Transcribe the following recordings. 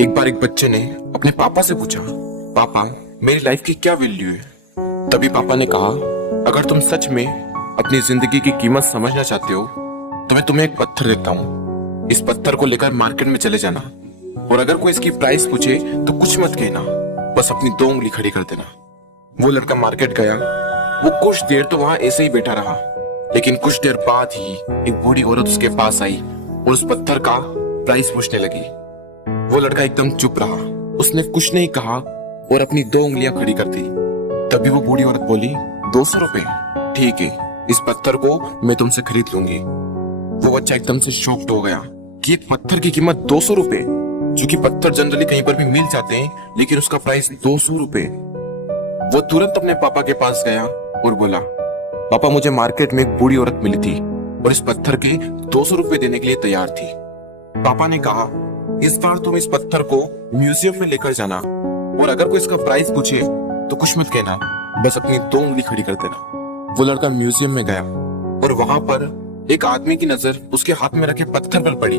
एक बार एक बच्चे ने अपने पापा से पूछा, पापा मेरी लाइफ की क्या वैल्यू है। तभी पापा ने कहा, अगर तुम सच में अपनी जिंदगी की कीमत समझना चाहते हो तो मैं तुम्हें एक पत्थर देता हूँ। इस पत्थर को लेकर मार्केट में चले जाना और अगर कोई इसकी प्राइस पूछे तो कुछ मत कहना, बस अपनी 2 उंगली खड़ी कर देना। वो लड़का मार्केट गया। वो कुछ देर तो वहां ऐसे ही बैठा रहा, लेकिन कुछ देर बाद ही एक बूढ़ी औरत उसके पास आई और उस पत्थर का प्राइस पूछने लगी। वो लड़का एकदम चुप रहा, उसने कुछ नहीं कहा और अपनी 2 उंगलियां खड़ी कर दी। तभी वो बूढ़ी औरत बोली, 200 रुपए, ठीक है, इस पत्थर को मैं तुमसे खरीद लूंगी। वो बच्चा एकदम से शॉक्ड हो गया कि एक पत्थर की कीमत 200 रुपए, जो कि पत्थर जनरली कहीं पर भी मिल जाते हैं, लेकिन उसका प्राइस 200 रुपए। वो तुरंत अपने पापा के पास गया और बोला, पापा मुझे मार्केट में एक बूढ़ी औरत मिली थी और इस पत्थर के 200 रुपए देने के लिए तैयार थी। पापा ने कहा, इस बार तुम इस पत्थर को म्यूजियम में लेकर जाना और अगर कोई इसका प्राइस पूछे तो कुछ मत कहना, बस अपनी 2 उंगली खड़ी कर देना। वो लड़का म्यूजियम में गया और वहां पर एक आदमी की नजर उसके हाथ में रखे पत्थर पर पड़ी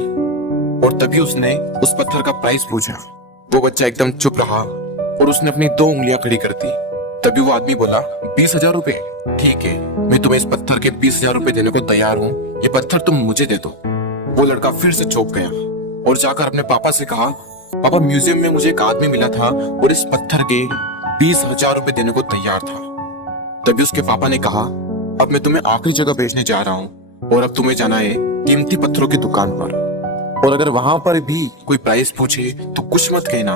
और तभी उसने उस पत्थर का प्राइस पूछा। वो बच्चा एकदम चुप रहा और उसने अपनी 2 उंगलियां खड़ी कर दी। तभी वो आदमी बोला, 20,000 रुपए, ठीक है, मैं तुम्हें इस पत्थर के 20,000 रुपए देने को तैयार हूँ, ये पत्थर तुम मुझे दे दो। वो लड़का फिर से चौंक गया और जाकर अपने पापा से कहा, पापा म्यूजियम में मुझे एक आदमी मिला था और इस पत्थर के 20,000 रुपए देने को तैयार था। तभी उसके पापा ने कहा, अब मैं तुम्हें आखिरी जगह भेजने जा रहा हूँ और अब तुम्हें जाना है कीमती पत्थरों की दुकान पर और अगर वहां पर भी कोई प्राइस पूछे तो कुछ मत कहना,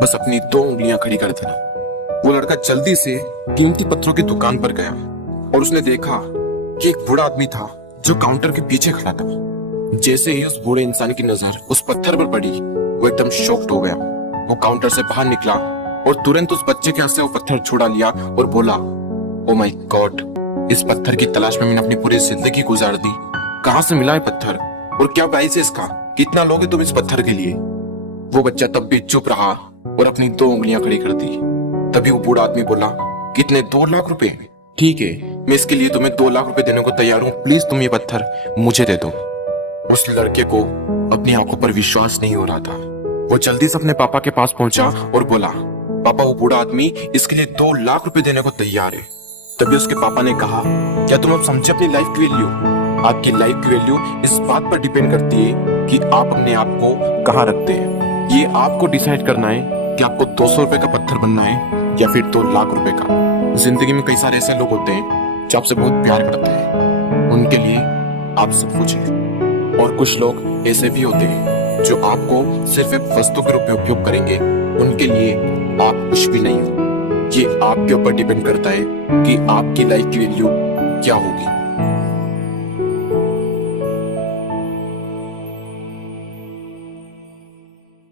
बस अपनी 2 उंगलियां खड़ी कर देना। वो लड़का जल्दी से कीमती पत्थरों की दुकान पर गया और उसने देखा कि एक बूढ़ा आदमी था जो काउंटर के पीछे खड़ा था। जैसे ही उस बूढ़े इंसान की नजर उस पत्थर पर पड़ी, वो एकदम शॉक्ड हो गया। वो काउंटर से बाहर निकला और तुरंत उस बच्चे के हाथ से वो पत्थर छुड़ा लिया और बोला, ओ माय गॉड, इस पत्थर की तलाश में मैंने अपनी पूरी जिंदगी गुजार दी। कहाँ से मिला है पत्थर और क्या प्राइस है इसका, कितना लोगे तुम इस पत्थर के लिए। वो बच्चा तब भी चुप रहा और अपनी 2 उंगलियां खड़ी कर दी। तभी वो बूढ़ा आदमी बोला, कितने, 2 लाख रुपए, ठीक है, मैं इसके लिए तुम्हें 2 लाख रुपए देने को तैयार हूँ, प्लीज तुम ये पत्थर मुझे दे दो। उस लड़के को अपनी आंखों पर विश्वास नहीं हो रहा था। वो जल्दी से अपने पापा के पास पहुंचा और बोला, पापा वो बूढ़ा आदमी इसके लिए 2 लाख रुपए देने को तैयार है। तभी उसके पापा ने कहा, क्या तुम अब समझे अपनी लाइफ की वैल्यू? आपकी लाइफ की वैल्यू इस बात पर डिपेंड करती है कि आप अपने आप को कहाँ रखते हैं। ये आपको डिसाइड करना है कि आपको 200 रुपए का पत्थर बनना है या फिर 2 लाख रुपए का। जिंदगी में कई सारे ऐसे लोग होते हैं जो आपसे बहुत प्यार करते हैं, उनके लिए आप सब कुछ है, और कुछ लोग ऐसे भी होते हैं जो आपको सिर्फ एक वस्तु के रूप में उपयोग करेंगे, उनके लिए आप कुछ भी नहीं हो। ये आपके ऊपर डिपेंड करता है कि आपकी लाइफ की वैल्यू क्या होगी।